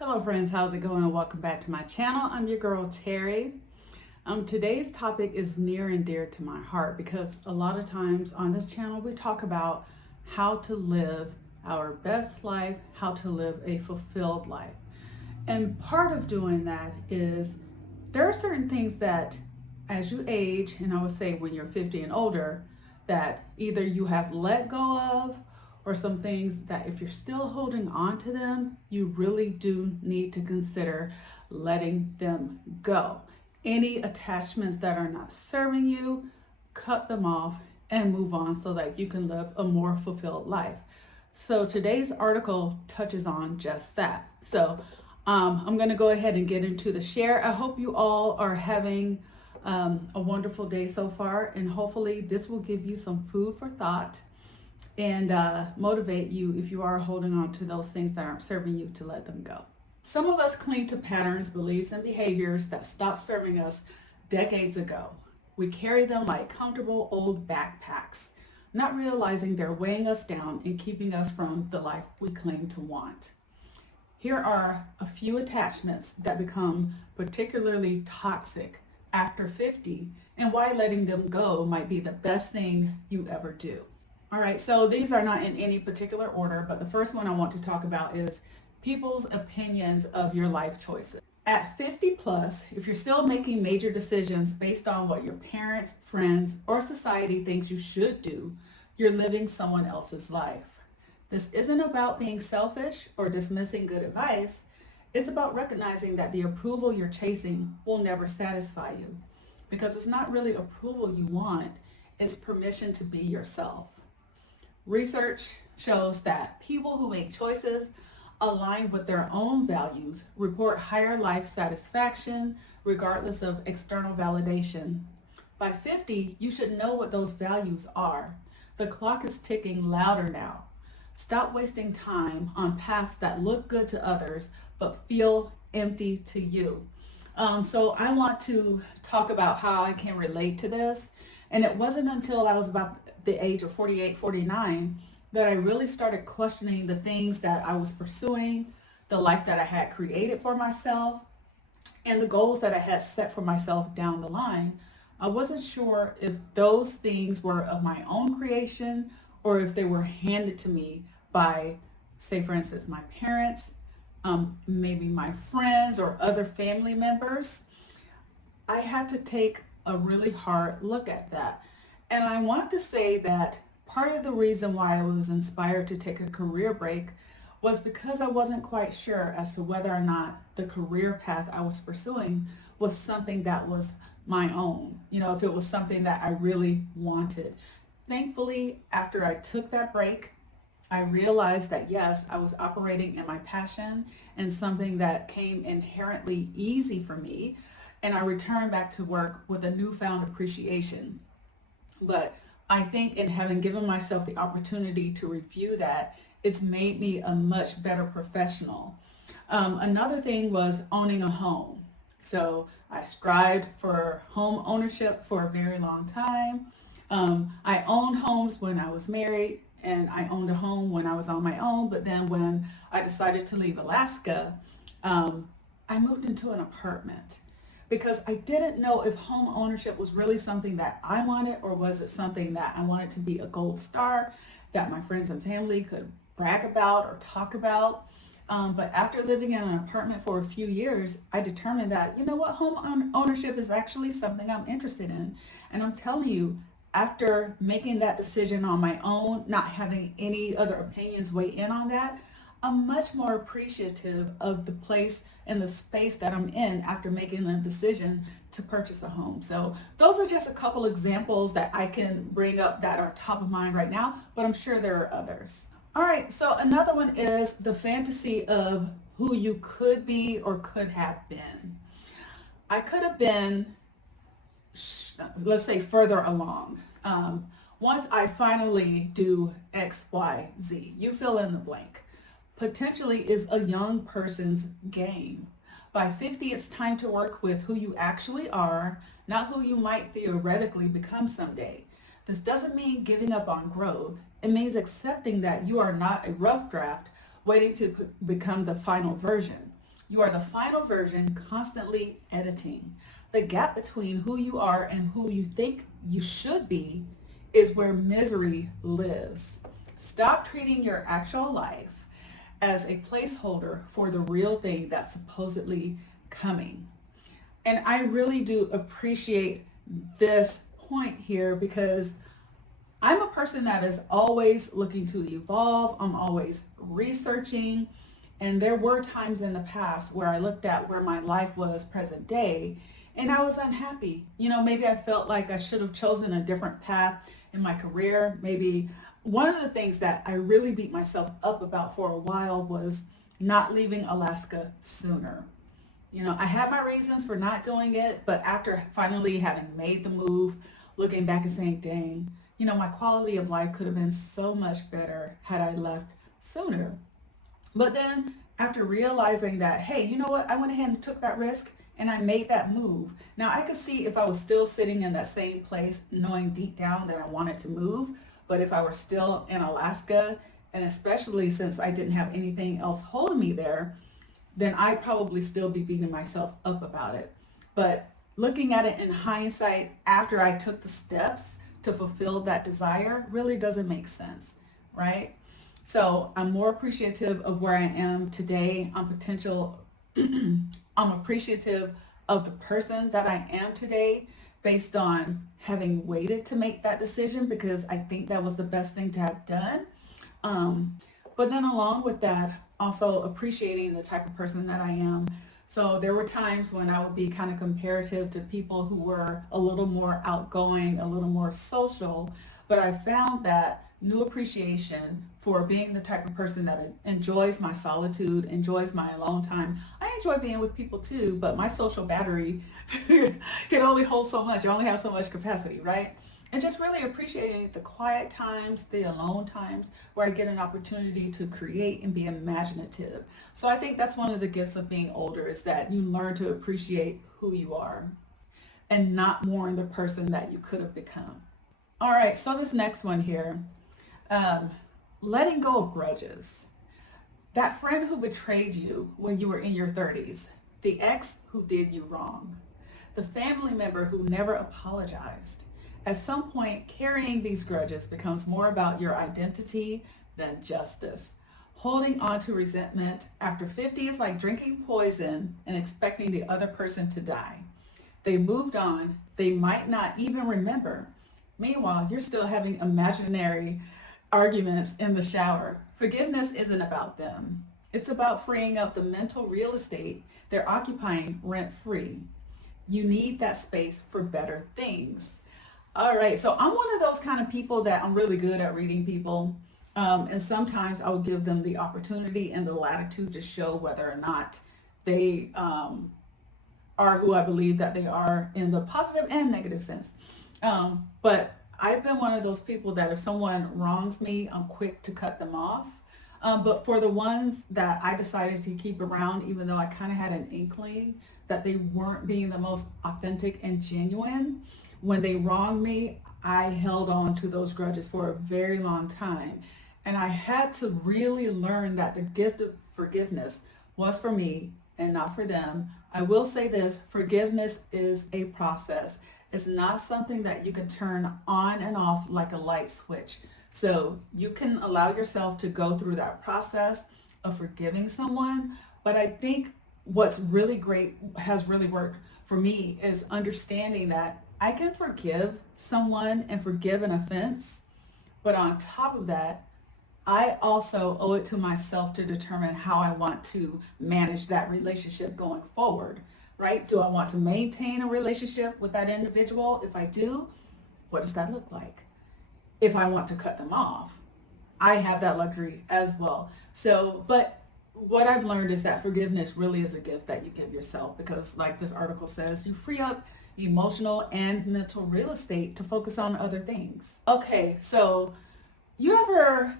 Hello friends, how's it going? Welcome back to my channel. I'm your girl Terry. Today's topic is near and dear to my heart because a lot of times on this channel we talk about how to live our best life, how to live a fulfilled life. And part of doing that is there are certain things that as you age, and I would say when you're 50 and older, that either you have let go of or some things that if you're still holding on to them, you really do need to consider letting them go. Any attachments that are not serving you, cut them off and move on so that you can live a more fulfilled life. So today's article touches on just that. I'm going to go ahead and get into the share. I hope you all are having a wonderful day so far, and hopefully this will give you some food for thought and motivate you if you are holding on to those things that aren't serving you to let them go. Some of us cling to patterns, beliefs, and behaviors that stopped serving us decades ago. We carry them like comfortable old backpacks, not realizing they're weighing us down and keeping us from the life we claim to want. Here are a few attachments that become particularly toxic after 50 and why letting them go might be the best thing you ever do. All right, so these are not in any particular order, but the first one I want to talk about is people's opinions of your life choices. At 50 plus, if you're still making major decisions based on what your parents, friends, or society thinks you should do, you're living someone else's life. This isn't about being selfish or dismissing good advice. It's about recognizing that the approval you're chasing will never satisfy you because it's not really approval you want, it's permission to be yourself. Research shows that people who make choices aligned with their own values report higher life satisfaction regardless of external validation. By 50, you should know what those values are. The clock is ticking louder now. Stop wasting time on paths that look good to others but feel empty to you. So I want to talk about how I can relate to this. And it wasn't until I was about the age of 48, 49 that I really started questioning the things that I was pursuing, the life that I had created for myself, and the goals that I had set for myself down the line. I wasn't sure if those things were of my own creation or if they were handed to me by, say for instance, my parents, maybe my friends or other family members. I had to take a really hard look at that. And I want to say that part of the reason why I was inspired to take a career break was because I wasn't quite sure as to whether or not the career path I was pursuing was something that was my own, if it was something that I really wanted. Thankfully, after I took that break, I realized that yes, I was operating in my passion and something that came inherently easy for me. And I returned back to work with a newfound appreciation. But I think in having given myself the opportunity to review that, it's made me a much better professional. Another thing was owning a home. So I strived for home ownership for a very long time. I owned homes when I was married, and I owned a home when I was on my own. But then when I decided to leave Alaska, I moved into an apartment because I didn't know if home ownership was really something that I wanted or was it something that I wanted to be a gold star that my friends and family could brag about or talk about. But after living in an apartment for a few years, I determined that, home ownership is actually something I'm interested in. And I'm telling you, after making that decision on my own, not having any other opinions weigh in on that, I'm much more appreciative of the place and the space that I'm in after making the decision to purchase a home. So those are just a couple examples that I can bring up that are top of mind right now, but I'm sure there are others. All right, so another one is the fantasy of who you could be or could have been. I could have been, let's say, further along. Once I finally do X, Y, Z, you fill in the blank. Potentially is a young person's game. By 50, it's time to work with who you actually are, not who you might theoretically become someday. This doesn't mean giving up on growth. It means accepting that you are not a rough draft waiting to become the final version. You are the final version, constantly editing. The gap between who you are and who you think you should be is where misery lives. Stop treating your actual life as a placeholder for the real thing that's supposedly coming. And I really do appreciate this point here because I'm a person that is always looking to evolve. I'm always researching. And there were times in the past where I looked at where my life was present day and I was unhappy. Maybe I felt like I should have chosen a different path in my career. Maybe one of the things that I really beat myself up about for a while was not leaving Alaska sooner. I had my reasons for not doing it, but after finally having made the move, looking back and saying, dang, my quality of life could have been so much better had I left sooner. But then after realizing that, hey, you know what? I went ahead and took that risk and I made that move. Now I could see if I was still sitting in that same place, knowing deep down that I wanted to move, but if I were still in Alaska, and especially since I didn't have anything else holding me there, then I'd probably still be beating myself up about it. But looking at it in hindsight, after I took the steps to fulfill that desire, really doesn't make sense, right? So I'm more appreciative of where I am today. I'm appreciative of the person that I am today based on having waited to make that decision because I think that was the best thing to have done. But then along with that, also appreciating the type of person that I am. So there were times when I would be kind of comparative to people who were a little more outgoing, a little more social, but I found that new appreciation for being the type of person that enjoys my solitude, enjoys my alone time. I enjoy being with people too, but my social battery can only hold so much. I only have so much capacity, right? And just really appreciating the quiet times, the alone times where I get an opportunity to create and be imaginative. So I think that's one of the gifts of being older is that you learn to appreciate who you are and not mourn the person that you could have become. All right, so this next one here, um, letting go of grudges. That friend who betrayed you when you were in your 30s, the ex who did you wrong, the family member who never apologized. At some point, carrying these grudges becomes more about your identity than justice. Holding on to resentment after 50 is like drinking poison and expecting the other person to die. They moved on. They might not even remember. Meanwhile, you're still having imaginary arguments in the shower. Forgiveness isn't about them. It's about freeing up the mental real estate they're occupying rent free. You need that space for better things. All right, so I'm one of those kind of people that I'm really good at reading people. And sometimes I'll give them the opportunity and the latitude to show whether or not they are who I believe that they are in the positive and negative sense. But I've been one of those people that if someone wrongs me, I'm quick to cut them off. But for the ones that I decided to keep around, even though I kind of had an inkling that they weren't being the most authentic and genuine, when they wronged me, I held on to those grudges for a very long time. And I had to really learn that the gift of forgiveness was for me and not for them. I will say this, forgiveness is a process. It's not something that you can turn on and off like a light switch. So you can allow yourself to go through that process of forgiving someone. But I think what's really great, has really worked for me, is understanding that I can forgive someone and forgive an offense. But on top of that, I also owe it to myself to determine how I want to manage that relationship going forward, right? Do I want to maintain a relationship with that individual? If I do, what does that look like? If I want to cut them off, I have that luxury as well. So, but what I've learned is that forgiveness really is a gift that you give yourself because, like this article says, you free up emotional and mental real estate to focus on other things. Okay, so you ever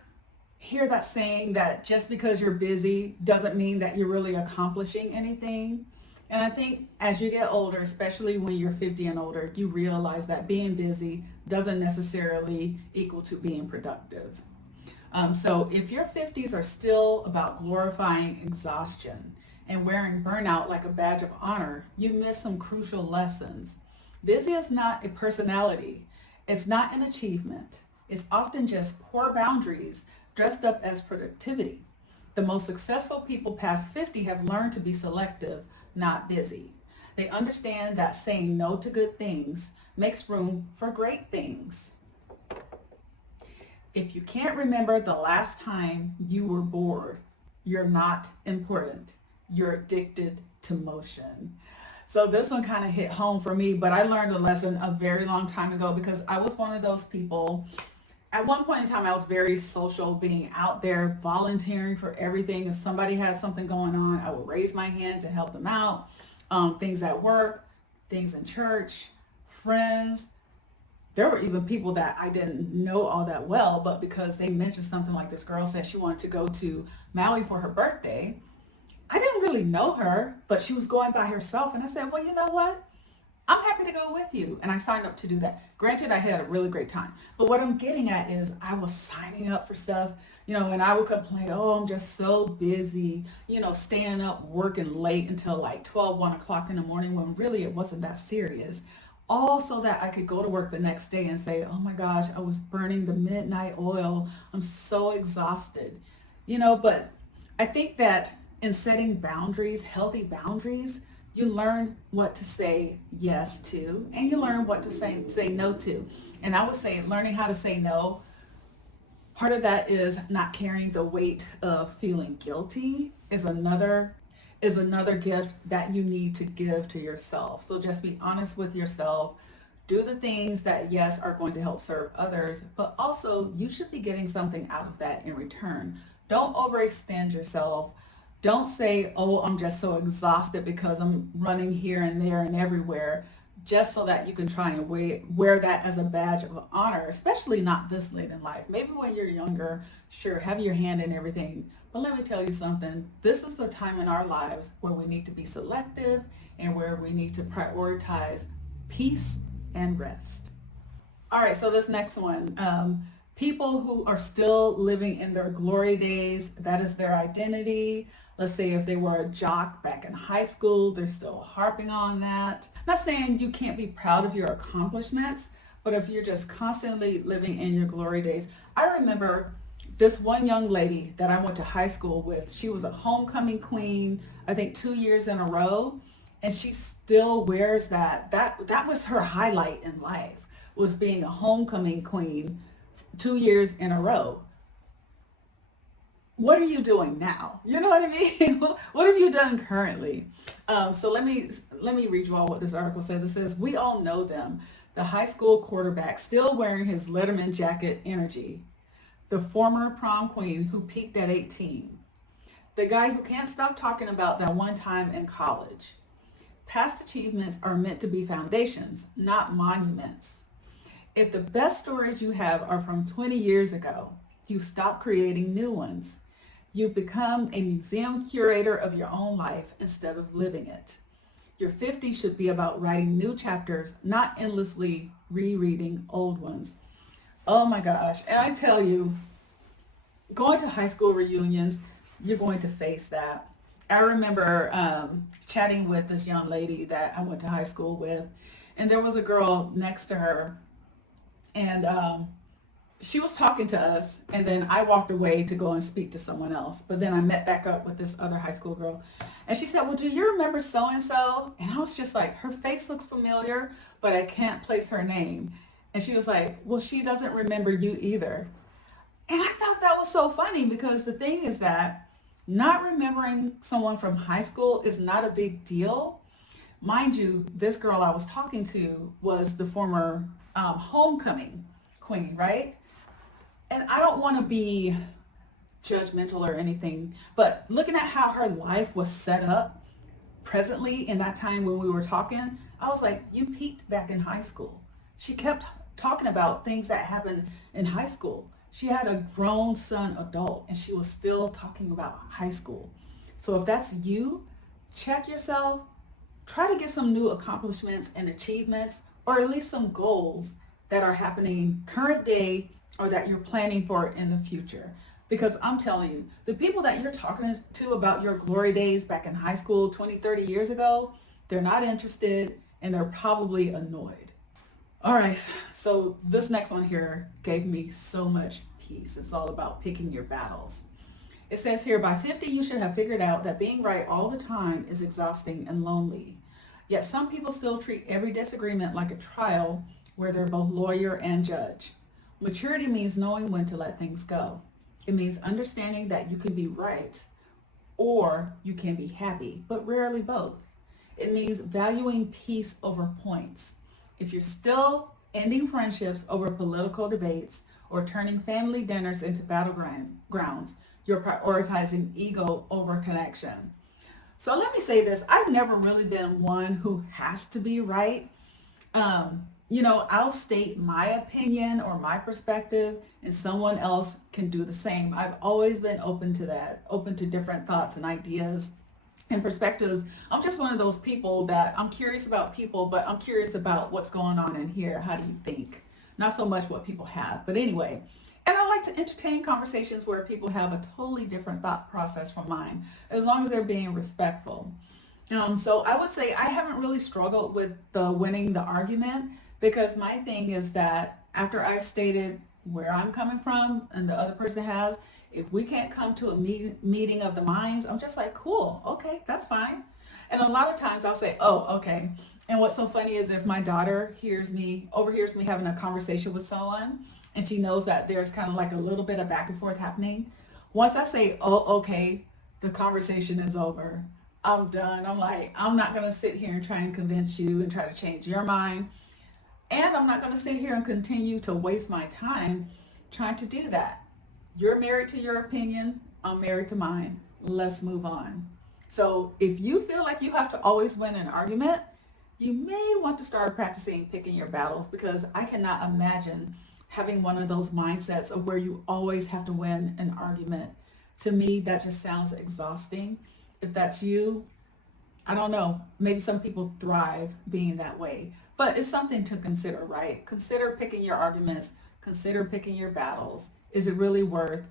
hear that saying that just because you're busy doesn't mean that you're really accomplishing anything? And I think as you get older, especially when you're 50 and older, you realize that being busy doesn't necessarily equal to being productive. So if your 50s are still about glorifying exhaustion and wearing burnout like a badge of honor, you miss some crucial lessons. Busy is not a personality. It's not an achievement. It's often just poor boundaries dressed up as productivity. The most successful people past 50 have learned to be selective, not busy. They understand that saying no to good things makes room for great things. If you can't remember the last time you were bored, you're not important. You're addicted to motion. So this one kind of hit home for me, but I learned a lesson a very long time ago because I was one of those people. At one point in time, I was very social, being out there, volunteering for everything. If somebody had something going on, I would raise my hand to help them out. Things at work, things in church, friends. There were even people that I didn't know all that well, but because they mentioned something like this girl said she wanted to go to Maui for her birthday, I didn't really know her, but she was going by herself. And I said, well, you know what? I'm happy to go with you. And I signed up to do that. Granted, I had a really great time. But what I'm getting at is I was signing up for stuff, and I would complain, oh, I'm just so busy, staying up, working late until like 12, 1 o'clock in the morning when really it wasn't that serious. All so that I could go to work the next day and say, oh my gosh, I was burning the midnight oil. I'm so exhausted, but I think that in setting boundaries, healthy boundaries, you learn what to say yes to, and you learn what to say no to. And I would say learning how to say no, part of that is not carrying the weight of feeling guilty is another gift that you need to give to yourself. So just be honest with yourself. Do the things that, yes, are going to help serve others, but also you should be getting something out of that in return. Don't overextend yourself. Don't say, oh, I'm just so exhausted because I'm running here and there and everywhere, just so that you can try and wear that as a badge of honor, especially not this late in life. Maybe when you're younger, sure, have your hand in everything. But let me tell you something. This is the time in our lives where we need to be selective and where we need to prioritize peace and rest. All right, so this next one. People who are still living in their glory days, that is their identity. Let's say if they were a jock back in high school, they're still harping on that. I'm not saying you can't be proud of your accomplishments, but if you're just constantly living in your glory days. I remember this one young lady that I went to high school with. She was a homecoming queen, I think 2 years in a row, and she still wears that. That was her highlight in life, was being a homecoming queen 2 years in a row. What are you doing now? You know what I mean? What have you done currently? So let me read you all what this article says. It says, we all know them. The high school quarterback still wearing his Letterman jacket energy. The former prom queen who peaked at 18. The guy who can't stop talking about that one time in college. Past achievements are meant to be foundations, not monuments. If the best stories you have are from 20 years ago, you stop creating new ones. You become a museum curator of your own life instead of living it. Your 50s should be about writing new chapters, not endlessly rereading old ones. Oh my gosh. And I tell you, going to high school reunions, you're going to face that. I remember chatting with this young lady that I went to high school with, and there was a girl next to her, and she was talking to us, and then I walked away to go and speak to someone else. But then I met back up with this other high school girl, and she said, well, do you remember so-and-so? And I was just like, her face looks familiar, but I can't place her name. And she was like, well, she doesn't remember you either. And I thought that was so funny, because the thing is that not remembering someone from high school is not a big deal. Mind you, this girl I was talking to was the former homecoming queen, right? And I don't want to be judgmental or anything, but looking at how her life was set up presently in that time when we were talking, I was like, you peaked back in high school. She kept talking about things that happened in high school. She had a grown son adult, and she was still talking about high school. So if that's you, check yourself, try to get some new accomplishments and achievements, or at least some goals that are happening current day or that you're planning for in the future. Because I'm telling you, the people that you're talking to about your glory days back in high school 20, 30 years ago, they're not interested and they're probably annoyed. All right, so this next one here gave me so much peace. It's all about picking your battles. It says here, by 50, you should have figured out that being right all the time is exhausting and lonely. Yet some people still treat every disagreement like a trial where they're both lawyer and judge. Maturity means knowing when to let things go. It means understanding that you can be right or you can be happy, but rarely both. It means valuing peace over points. If you're still ending friendships over political debates or turning family dinners into battlegrounds, you're prioritizing ego over connection. So let me say this. I've never really been one who has to be right. I'll state my opinion or my perspective and someone else can do the same. I've always been open to that, open to different thoughts and ideas and perspectives. I'm just one of those people that I'm curious about people, but I'm curious about what's going on in here. How do you think? Not so much what people have, but anyway. And I like to entertain conversations where people have a totally different thought process from mine, as long as they're being respectful. So I would say I haven't really struggled with the winning the argument because my thing is that after I've stated where I'm coming from and the other person has, if we can't come to a meeting of the minds, I'm just like, cool, okay, that's fine. And a lot of times I'll say, oh, okay. And what's so funny is if my daughter overhears me having a conversation with someone and she knows that there's kind of like a little bit of back and forth happening, once I say, oh, okay, the conversation is over. I'm done. I'm like, I'm not going to sit here and try and convince you and try to change your mind. And I'm not going to sit here and continue to waste my time trying to do that. You're married to your opinion. I'm married to mine. Let's move on. So if you feel like you have to always win an argument, you may want to start practicing picking your battles because I cannot imagine having one of those mindsets of where you always have to win an argument. To me, that just sounds exhausting. If that's you, I don't know. Maybe some people thrive being that way. But it's something to consider, right? Consider picking your arguments. Consider picking your battles. Is it really worth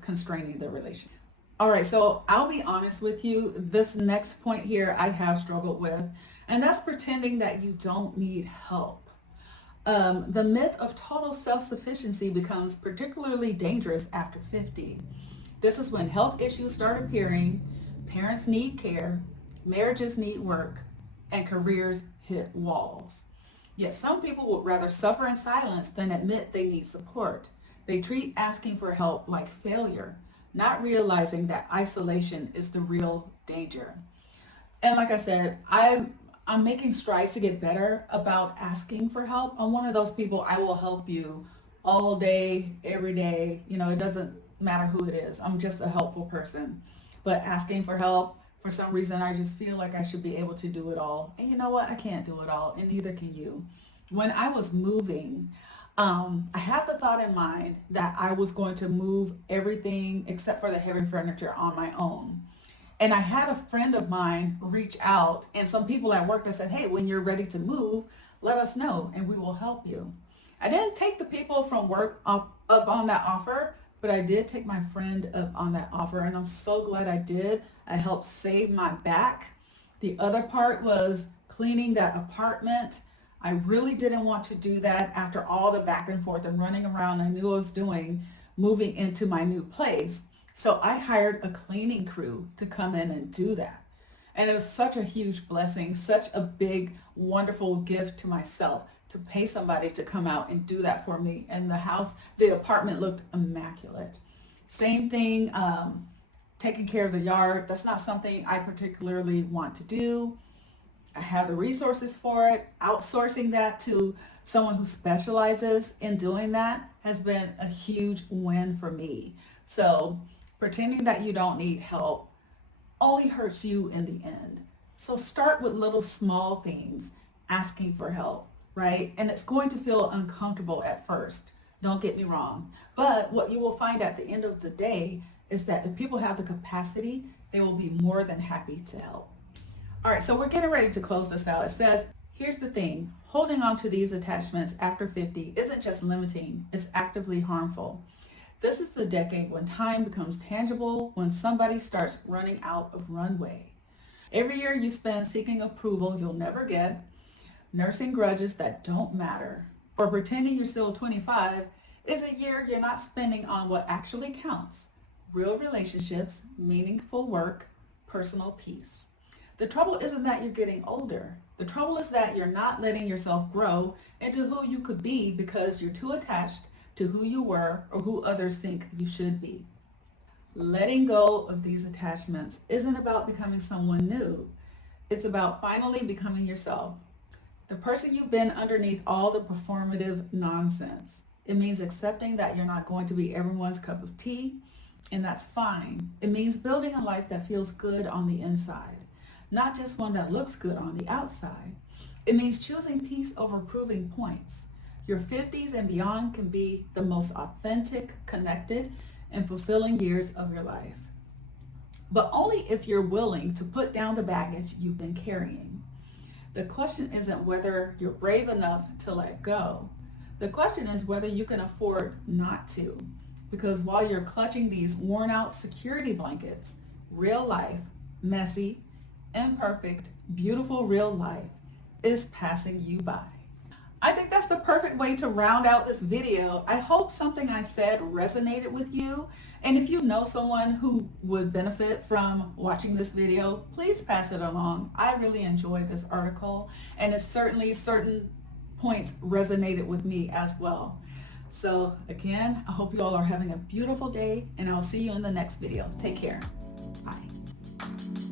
constraining the relationship? All right, so I'll be honest with you. This next point here I have struggled with, and that's pretending that you don't need help. The myth of total self-sufficiency becomes particularly dangerous after 50. This is when health issues start appearing, parents need care, marriages need work, and careers hit walls. Yet some people would rather suffer in silence than admit they need support. They treat asking for help like failure, not realizing that isolation is the real danger. And like I said, I'm making strides to get better about asking for help. I'm one of those people, I will help you all day, every day. It doesn't matter who it is. I'm just a helpful person. But asking for help, for some reason, I just feel like I should be able to do it all. And you know what? I can't do it all, and neither can you. When I was moving, I had the thought in mind that I was going to move everything except for the heavy furniture on my own. And I had a friend of mine reach out and some people at work that said, hey, when you're ready to move, let us know and we will help you. I didn't take the people from work up on that offer, but I did take my friend up on that offer, and I'm so glad I did. I helped save my back. The other part was cleaning that apartment. I really didn't want to do that after all the back and forth and running around I knew I was doing moving into my new place. So I hired a cleaning crew to come in and do that. And it was such a huge blessing, such a big, wonderful gift to myself to pay somebody to come out and do that for me. And the apartment looked immaculate. Same thing, taking care of the yard. That's not something I particularly want to do. I have the resources for it. Outsourcing that to someone who specializes in doing that has been a huge win for me. So pretending that you don't need help only hurts you in the end. So start with little small things, asking for help, right? And it's going to feel uncomfortable at first. Don't get me wrong. But what you will find at the end of the day is that if people have the capacity, they will be more than happy to help. All right, so we're getting ready to close this out. It says, here's the thing. Holding on to these attachments after 50 isn't just limiting, it's actively harmful. This is the decade when time becomes tangible, when somebody starts running out of runway. Every year you spend seeking approval you'll never get, nursing grudges that don't matter, or pretending you're still 25 is a year you're not spending on what actually counts: real relationships, meaningful work, personal peace. The trouble isn't that you're getting older. The trouble is that you're not letting yourself grow into who you could be because you're too attached to who you were or who others think you should be. Letting go of these attachments isn't about becoming someone new. It's about finally becoming yourself, the person you've been underneath all the performative nonsense. It means accepting that you're not going to be everyone's cup of tea, and that's fine. It means building a life that feels good on the inside, not just one that looks good on the outside. It means choosing peace over proving points. Your 50s and beyond can be the most authentic, connected, and fulfilling years of your life, but only if you're willing to put down the baggage you've been carrying. The question isn't whether you're brave enough to let go. The question is whether you can afford not to. Because while you're clutching these worn out security blankets, real life, messy, imperfect, beautiful real life is passing you by. I think that's the perfect way to round out this video. I hope something I said resonated with you. And if you know someone who would benefit from watching this video, please pass it along. I really enjoyed this article, and it's certainly certain points resonated with me as well. So again, I hope you all are having a beautiful day, and I'll see you in the next video. Take care. Bye.